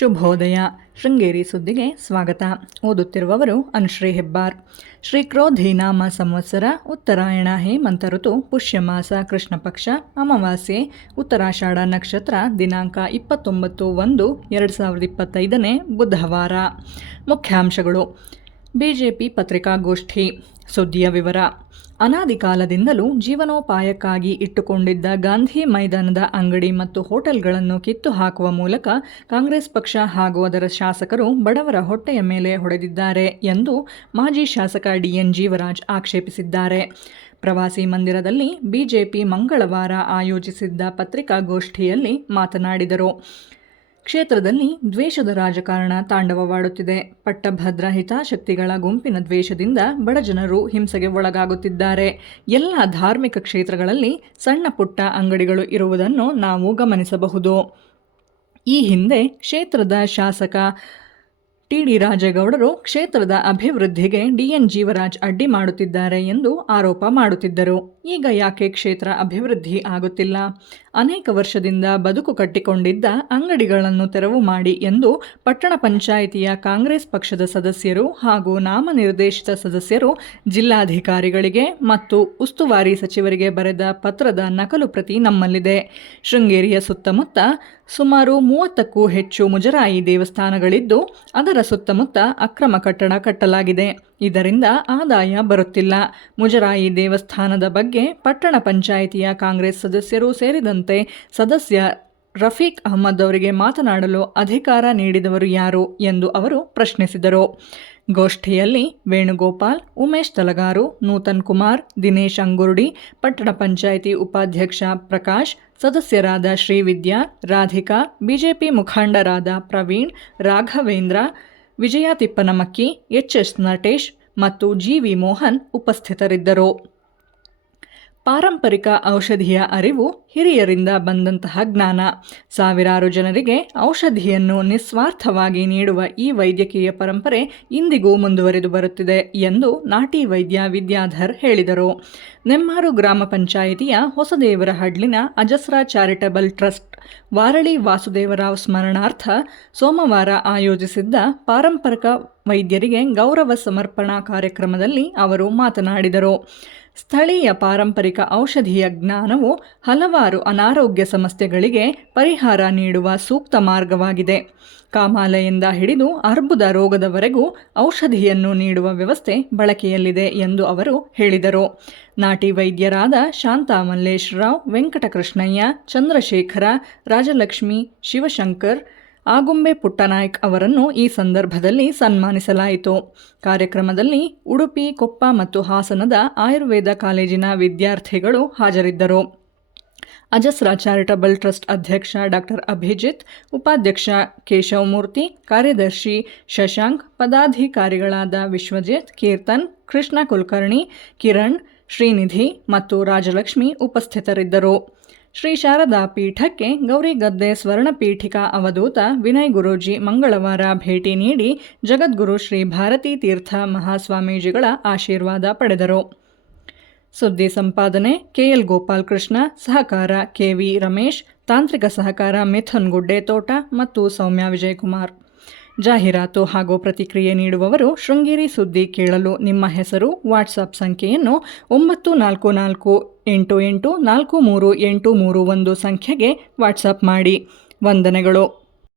ಶುಭೋದಯ. ಶೃಂಗೇರಿ ಸುದ್ದಿಗೆ ಸ್ವಾಗತ. ಓದುತ್ತಿರುವವರು ಅನುಶ್ರೀ ಹೆಬ್ಬಾರ್. ಶ್ರೀ ಕ್ರೋಧಿ ನಾಮ ಸಂವತ್ಸರ, ಉತ್ತರಾಯಣ, ಹೇಮಂತ ಋತು, ಪುಷ್ಯಮಾಸ ಕೃಷ್ಣ ಪಕ್ಷ ಅಮಾವಾಸ್ಯೆ, ಉತ್ತರಾಷಾಢ ನಕ್ಷತ್ರ, ದಿನಾಂಕ ಇಪ್ಪತ್ತೊಂಬತ್ತು ಒಂದು, ಎರಡು ಸಾವಿರದ ಇಪ್ಪತ್ತೈದನೇ ಬುಧವಾರ. ಮುಖ್ಯಾಂಶಗಳು. ಬಿಜೆಪಿ ಪತ್ರಿಕಾಗೋಷ್ಠಿ. ಸುದ್ದಿಯ ವಿವರ. ಅನಾದಿ ಕಾಲದಿಂದಲೂ ಜೀವನೋಪಾಯಕ್ಕಾಗಿ ಇಟ್ಟುಕೊಂಡಿದ್ದ ಗಾಂಧಿ ಮೈದಾನದ ಅಂಗಡಿ ಮತ್ತು ಹೋಟೆಲ್ಗಳನ್ನು ಕಿತ್ತು ಹಾಕುವ ಮೂಲಕ ಕಾಂಗ್ರೆಸ್ ಪಕ್ಷ ಹಾಗೂ ಅದರ ಶಾಸಕರು ಬಡವರ ಹೊಟ್ಟೆಯ ಮೇಲೆ ಹೊಡೆದಿದ್ದಾರೆ ಎಂದು ಮಾಜಿ ಶಾಸಕ ಡಿಎನ್ ಜೀವರಾಜ್ ಆಕ್ಷೇಪಿಸಿದ್ದಾರೆ. ಪ್ರವಾಸಿ ಮಂದಿರದಲ್ಲಿ ಬಿಜೆಪಿ ಮಂಗಳವಾರ ಆಯೋಜಿಸಿದ್ದ ಪತ್ರಿಕಾಗೋಷ್ಠಿಯಲ್ಲಿ ಮಾತನಾಡಿದರು. ಕ್ಷೇತ್ರದಲ್ಲಿ ದ್ವೇಷದ ರಾಜಕಾರಣ ತಾಂಡವವಾಡುತ್ತಿದೆ. ಪಟ್ಟಭದ್ರ ಹಿತಾಸಕ್ತಿಗಳ ಗುಂಪಿನ ದ್ವೇಷದಿಂದ ಬಡಜನರು ಹಿಂಸೆಗೆ ಒಳಗಾಗುತ್ತಿದ್ದಾರೆ. ಎಲ್ಲ ಧಾರ್ಮಿಕ ಕ್ಷೇತ್ರಗಳಲ್ಲಿ ಸಣ್ಣ ಪುಟ್ಟ ಅಂಗಡಿಗಳು ಇರುವುದನ್ನು ನಾವು ಗಮನಿಸಬಹುದು. ಈ ಹಿಂದೆ ಕ್ಷೇತ್ರದ ಶಾಸಕ ಟಿ ಡಿ ರಾಜೇಗೌಡರು ಕ್ಷೇತ್ರದ ಅಭಿವೃದ್ಧಿಗೆ ಡಿಎನ್ ಜೀವರಾಜ್ ಅಡ್ಡಿ ಮಾಡುತ್ತಿದ್ದಾರೆ ಎಂದು ಆರೋಪ ಮಾಡುತ್ತಿದ್ದರು. ಈಗ ಯಾಕೆ ಕ್ಷೇತ್ರ ಅಭಿವೃದ್ಧಿ ಆಗುತ್ತಿಲ್ಲ? ಅನೇಕ ವರ್ಷದಿಂದ ಬದುಕು ಕಟ್ಟಿಕೊಂಡಿದ್ದ ಅಂಗಡಿಗಳನ್ನು ತೆರವು ಮಾಡಿ ಎಂದು ಪಟ್ಟಣ ಪಂಚಾಯಿತಿಯ ಕಾಂಗ್ರೆಸ್ ಪಕ್ಷದ ಸದಸ್ಯರು ಹಾಗೂ ನಾಮನಿರ್ದೇಶಿತ ಸದಸ್ಯರು ಜಿಲ್ಲಾಧಿಕಾರಿಗಳಿಗೆ ಮತ್ತು ಉಸ್ತುವಾರಿ ಸಚಿವರಿಗೆ ಬರೆದ ಪತ್ರದ ನಕಲು ಪ್ರತಿ ನಮ್ಮಲ್ಲಿದೆ. ಶೃಂಗೇರಿಯ ಸುತ್ತಮುತ್ತ ಸುಮಾರು ಮೂವತ್ತಕ್ಕೂ ಹೆಚ್ಚು ಮುಜರಾಯಿ ದೇವಸ್ಥಾನಗಳಿದ್ದು ಅದರ ಸುತ್ತಮುತ್ತ ಅಕ್ರಮ ಕಟ್ಟಡ ಕಟ್ಟಲಾಗಿದೆ. ಇದರಿಂದ ಆದಾಯ ಬರುತ್ತಿಲ್ಲ. ಮುಜರಾಯಿ ದೇವಸ್ಥಾನದ ಬಗ್ಗೆ ಪಟ್ಟಣ ಪಂಚಾಯಿತಿಯ ಕಾಂಗ್ರೆಸ್ ಸದಸ್ಯರು ಸೇರಿದಂತೆ ಸದಸ್ಯ ರಫೀಕ್ ಅಹಮದ್ ಅವರಿಗೆ ಮಾತನಾಡಲು ಅಧಿಕಾರ ನೀಡಿದವರು ಯಾರು ಎಂದು ಅವರು ಪ್ರಶ್ನಿಸಿದರು. ಗೋಷ್ಠಿಯಲ್ಲಿ ವೇಣುಗೋಪಾಲ್, ಉಮೇಶ್ ತಲಗಾರು, ನೂತನ್ ಕುಮಾರ್, ದಿನೇಶ್ ಅಂಗುರ್ಡಿ, ಪಟ್ಟಣ ಪಂಚಾಯಿತಿ ಉಪಾಧ್ಯಕ್ಷ ಪ್ರಕಾಶ್, ಸದಸ್ಯರಾದ ಶ್ರೀವಿದ್ಯಾ, ರಾಧಿಕಾ, ಬಿಜೆಪಿ ಮುಖಂಡರಾದ ಪ್ರವೀಣ್, ರಾಘವೇಂದ್ರ, ವಿಜಯ ತಿಪ್ಪನಮಕ್ಕಿ, ಎಚ್ ಎಸ್ ನಟೇಶ್ ಮತ್ತು ಜಿ ವಿ ಮೋಹನ್ ಉಪಸ್ಥಿತರಿದ್ದರು. ಪಾರಂಪರಿಕ ಔಷಧಿಯ ಅರಿವು ಹಿರಿಯರಿಂದ ಬಂದಂತಹ ಜ್ಞಾನ. ಸಾವಿರಾರು ಜನರಿಗೆ ಔಷಧಿಯನ್ನು ನಿಸ್ವಾರ್ಥವಾಗಿ ನೀಡುವ ಈ ವೈದ್ಯಕೀಯ ಪರಂಪರೆ ಇಂದಿಗೂ ಮುಂದುವರೆದು ಬರುತ್ತಿದೆ ಎಂದು ನಾಟಿ ವೈದ್ಯ ವಿದ್ಯಾಧರ್ ಹೇಳಿದರು. ನೆಮ್ಮಾರು ಗ್ರಾಮ ಪಂಚಾಯಿತಿಯ ಹೊಸದೇವರಹಡ್ಲಿನ ಅಜಸ್ರಾ ಚಾರಿಟಬಲ್ ಟ್ರಸ್ಟ್ ವಾರಳಿ ವಾಸುದೇವರಾವ್ ಸ್ಮರಣಾರ್ಥ ಸೋಮವಾರ ಆಯೋಜಿಸಿದ್ದ ಪಾರಂಪರಿಕ ವೈದ್ಯರಿಗೆ ಗೌರವ ಸಮರ್ಪಣಾ ಕಾರ್ಯಕ್ರಮದಲ್ಲಿ ಅವರು ಮಾತನಾಡಿದರು. ಸ್ಥಳೀಯ ಪಾರಂಪರಿಕ ಔಷಧಿಯ ಜ್ಞಾನವು ಹಲವಾರು ಅನಾರೋಗ್ಯ ಸಮಸ್ಯೆಗಳಿಗೆ ಪರಿಹಾರ ನೀಡುವ ಸೂಕ್ತ ಮಾರ್ಗವಾಗಿದೆ. ಕಾಮಾಲೆಯಿಂದ ಹಿಡಿದು ಅರ್ಬುದ ರೋಗದವರೆಗೂ ಔಷಧಿಯನ್ನು ನೀಡುವ ವ್ಯವಸ್ಥೆ ಬಳಕೆಯಲ್ಲಿದೆ ಎಂದು ಅವರು ಹೇಳಿದರು. ನಾಟಿ ವೈದ್ಯರಾದ ಶಾಂತಾ ಮಲ್ಲೇಶ್ ರಾವ್, ವೆಂಕಟಕೃಷ್ಣಯ್ಯ, ಚಂದ್ರಶೇಖರ, ರಾಜಲಕ್ಷ್ಮಿ, ಶಿವಶಂಕರ್ ಆಗುಂಬೆ ಪುಟ್ಟನಾಯ್ಕ್ ಅವರನ್ನು ಈ ಸಂದರ್ಭದಲ್ಲಿ ಸನ್ಮಾನಿಸಲಾಯಿತು. ಕಾರ್ಯಕ್ರಮದಲ್ಲಿ ಉಡುಪಿ, ಕೊಪ್ಪ ಮತ್ತು ಹಾಸನದ ಆಯುರ್ವೇದ ಕಾಲೇಜಿನ ವಿದ್ಯಾರ್ಥಿಗಳು ಹಾಜರಿದ್ದರು. ಅಜಸ್ರಾ ಚಾರಿಟಬಲ್ ಟ್ರಸ್ಟ್ ಅಧ್ಯಕ್ಷ ಡಾಕ್ಟರ್ ಅಭಿಜಿತ್, ಉಪಾಧ್ಯಕ್ಷ ಕೇಶವಮೂರ್ತಿ, ಕಾರ್ಯದರ್ಶಿ ಶಶಾಂಕ್, ಪದಾಧಿಕಾರಿಗಳಾದ ವಿಶ್ವಜಿತ್, ಕೀರ್ತನ್, ಕೃಷ್ಣ ಕುಲಕರ್ಣಿ, ಕಿರಣ್, ಶ್ರೀನಿಧಿ ಮತ್ತು ರಾಜಲಕ್ಷ್ಮಿ ಉಪಸ್ಥಿತರಿದ್ದರು. ಶ್ರೀ ಶಾರದಾ ಪೀಠಕ್ಕೆ ಗೌರಿಗದ್ದೆ ಸ್ವರ್ಣಪೀಠಿಕಾ ಅವಧೂತ ವಿನಯ್ ಗುರೂಜಿ ಮಂಗಳವಾರ ಭೇಟಿ ನೀಡಿ ಜಗದ್ಗುರು ಶ್ರೀ ಭಾರತೀ ತೀರ್ಥ ಮಹಾಸ್ವಾಮೀಜಿಗಳ ಆಶೀರ್ವಾದ ಪಡೆದರು. ಸುದ್ದಿ ಸಂಪಾದನೆ ಕೆಎಲ್ ಗೋಪಾಲಕೃಷ್ಣ, ಸಹಕಾರ ಕೆವಿ ರಮೇಶ್, ತಾಂತ್ರಿಕ ಸಹಕಾರ ಮಿಥುನ್ ಗುಡ್ಡೇತೋಟ ಮತ್ತು ಸೌಮ್ಯ ವಿಜಯಕುಮಾರ್. ಜಾಹೀರಾತು ಹಾಗೂ ಪ್ರತಿಕ್ರಿಯೆ ನೀಡುವವರು ಶೃಂಗೇರಿ ಸುದ್ದಿ ಕೇಳಲು ನಿಮ್ಮ ಹೆಸರು, ವಾಟ್ಸಪ್ ಸಂಖ್ಯೆಯನ್ನು ಒಂಬತ್ತು ನಾಲ್ಕು ನಾಲ್ಕು ಎಂಟು ಎಂಟು ನಾಲ್ಕು ಮೂರು ಎಂಟು ಮೂರು ಒಂದು ಸಂಖ್ಯೆಗೆ ವಾಟ್ಸಪ್ ಮಾಡಿ. ವಂದನೆಗಳು.